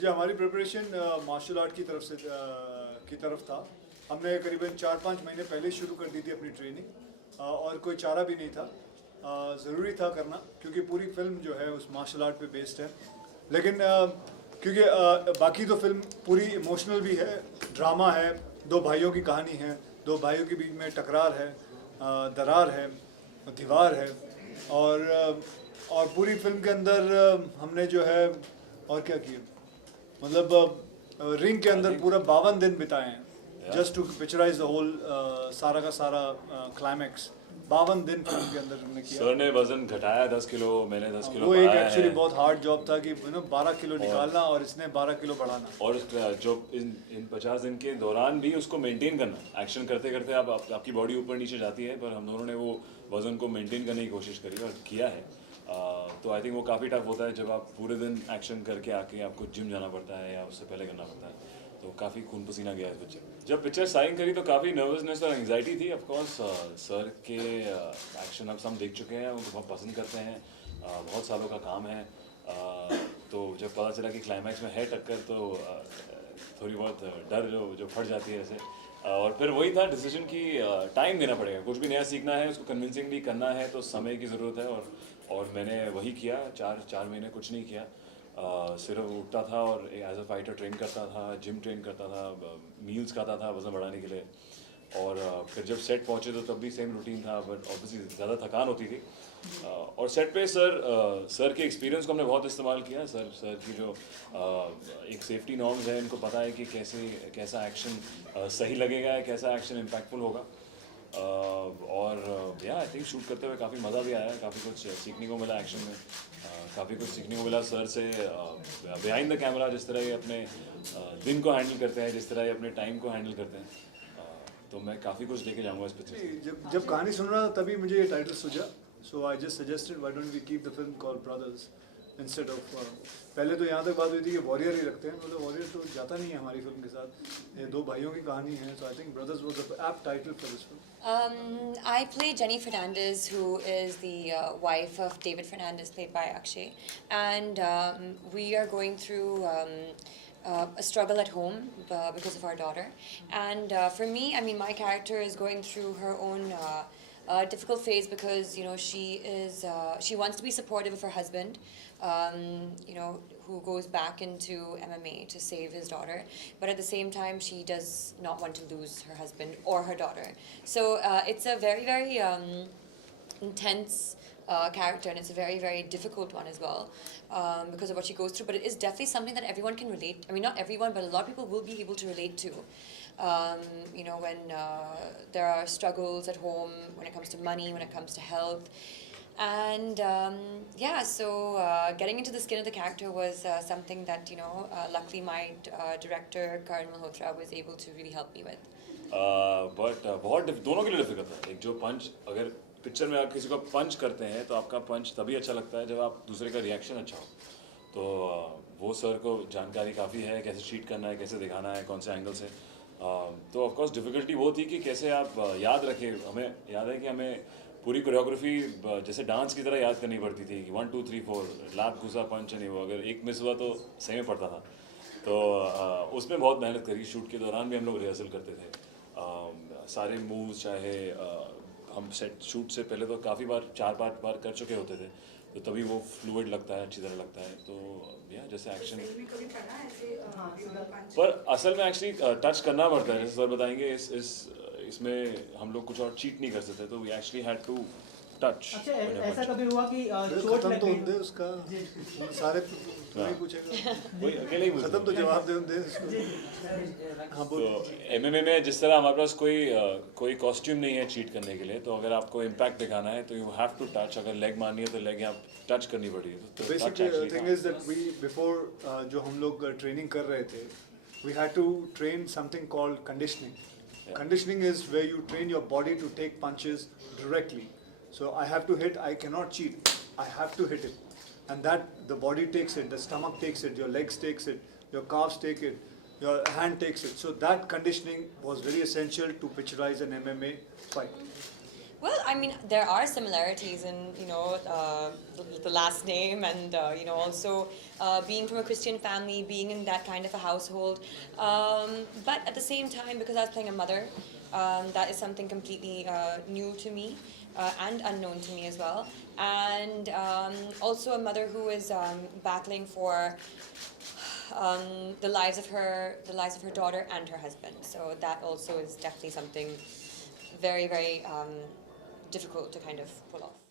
जी हमारी preparation martial art की तरफ था। हमने करीबन 4-5 महीने पहले शुरू कर दी थी अपनी ट्रेनिंग, और कोई चारा भी नहीं था। ज़रूरी था करना क्योंकि पूरी फिल्म जो है उस मार्शल आर्ट पे बेस्ड है। लेकिन क्योंकि बाकी तो फिल्म पूरी इमोशनल भी है, ड्रामा है, दो भाइयों की कहानी है, दो भाइयों के बीच में टकरार है, दरार है, दीवार है, और पूरी फिल्म के अंदर हमने जो है और क्या किया, मतलब रिंग के अंदर पूरा 52 दिन बिताए हैं just to picturize the whole सारा का सारा क्लाइमैक्स। 52 दिन फिल्म के अंदर हमने किया। सर ने वजन घटाया 10 किलो, मैंने 10 किलो वो एक बढ़ाया एक्चुअली है। बहुत हार्ड जॉब था कि 12 किलो निकालना और इसने 12 किलो बढ़ाना। और जो इन 50 दिन के दौरान भी उसको मेंटेन करना, एक्शन करते करते आपकी बॉडी ऊपर नीचे जाती है, पर हम दोनों ने वो वज़न को मेंटेन करने की कोशिश करी और किया है। तो आई थिंक वो काफ़ी टफ होता है जब आप पूरे दिन एक्शन करके आके आपको जिम जाना पड़ता है या उससे पहले करना पड़ता है। तो काफ़ी खून पसीना गया है पिक्चर। जब पिक्चर साइन करी तो काफ़ी नर्वसनेस और एंग्जाइटी थी। ऑफकोर्स सर के एक्शन अब हम देख चुके हैं, उनको बहुत पसंद करते हैं, बहुत सालों का काम है। तो जब पता चला कि क्लाइमैक्स में है टक्कर तो थोड़ी बहुत डर जो फट जाती है ऐसे। और फिर वही था डिसीजन कि टाइम देना पड़ेगा, कुछ भी नया सीखना है, उसको कन्विंसिंगली करना है तो समय की ज़रूरत है। और मैंने वही किया। चार महीने कुछ नहीं किया, सिर्फ उठता था और एज अ फाइटर ट्रेन करता था, जिम ट्रेन करता था, मील्स खाता था वज़न बढ़ाने के लिए। और फिर जब सेट पहुँचे तो तब भी सेम रूटीन था, बट ऑब्वियसली ज़्यादा थकान होती थी। और सेट पे सर के एक्सपीरियंस को हमने बहुत इस्तेमाल किया। सर की जो एक सेफ्टी नॉर्म्स है, इनको पता है कि कैसा एक्शन सही लगेगा, कैसा एक्शन इम्पैक्टफुल होगा। और या आई थिंक शूट करते हुए काफ़ी मज़ा भी आया, काफ़ी कुछ सीखने को मिला एक्शन में, काफ़ी कुछ सीखने को मिला सर से बिहाइंड द कैमरा, जिस तरह ये अपने दिन को हैंडल करते हैं, जिस तरह ये अपने टाइम को हैंडल करते हैं। तो मैं काफ़ी कुछ लेके जाऊँगा इस पिक्चर से। जब कहानी सुन रहा था तभी मुझे ये टाइटल सूझा, so I just suggested why don't we keep the film called brothers instead of. पहले तो यहाँ तक बात हुई थी कि वॉरियर ही रखते हैं, मतलब वॉरियर तो जाता नहीं है हमारी फिल्म के साथ, ये दो भाइयों की कहानी है। So I think brothers was the apt title for this film. I play Jenny Fernandez, who is the wife of David Fernandez, played by Akshay, and we are going through a struggle at home because of our daughter. And for me, I mean, my character is going through her own difficult phase because she wants to be supportive of her husband, who goes back into MMA to save his daughter, but at the same time she does not want to lose her husband or her daughter. So it's a very, very intense character, and it's a very, very difficult one as well, because of what she goes through. But it is definitely something that everyone can relate. I mean, not everyone, but a lot of people will be able to relate to. When there are struggles at home, when it comes to money, when it comes to health. And getting into the skin of the character was something that, luckily my director, Karan Malhotra, was able to really help me with. But बहुत दोनों के लिए difficult है। एक जो पंच, अगर picture में आप किसी को पंच करते हैं तो आपका पंच तभी अच्छा लगता है जब आप दूसरे का रिएक्शन अच्छा हो। तो वो सर को जानकारी काफ़ी है, कैसे शीट करना है, कैसे दिखाना है, कौन से एंगल से। तो ऑफकोर्स डिफ़िकल्टी वो थी कि कैसे आप याद रखें। हमें याद है कि हमें पूरी कोरियोग्राफी जैसे डांस की तरह याद करनी पड़ती थी कि 1 2 3 4 लात घुसा पंच नहीं, वो अगर एक मिस हुआ तो सही में पड़ता था। तो उसमें बहुत मेहनत करी। शूट के दौरान भी हम लोग रिहर्सल करते थे, सारे मूव्स, चाहे हम सेट शूट से पहले तो काफ़ी बार 4-5 बार कर चुके होते थे, तो तभी वो फ्लूइड लगता है, अच्छी तरह लगता है। तो या जैसे एक्शन पर असल में एक्चुअली टच करना पड़ता है, जैसे सर बताएंगे। इसमें हम लोग कुछ और चीट नहीं कर सकते, तो we actually had to touch. अच्छा, ऐसा कभी हुआ कि चोट खत्म लग तो गई? होंगे उसका, सारे तो नहीं पूछेगा, वही अकेले ही खत्म तो जवाब दे उसको। हाँ बोल। तो एमएमए में जिस तरह हमारे पास कोई कॉस्ट्यूम नहीं है चीट करने के लिए, तो अगर आपको इम्पैक्ट दिखाना है तो यू हैव टू टच। अगर लेग मारनी है तो लेग आप टच करनी पड़ेगी। तो basic thing is that we before जो हम लोग ट्रेनिंग कर रहे थे, we had to train something called conditioning. Conditioning is where you train your body to take punches directly. So I have to hit, I cannot cheat, I have to hit it. And that the body takes it, the stomach takes it, your legs takes it, your calves take it, your hand takes it. So that conditioning was very essential to picturize an MMA fight. Well, I mean, there are similarities in, the last name and, also being from a Christian family, being in that kind of a household. But at the same time, because I was playing a mother, that is something completely new to me and unknown to me as well. And also a mother who is battling for the lives of her daughter and her husband. So that also is definitely something very, very difficult to kind of pull off.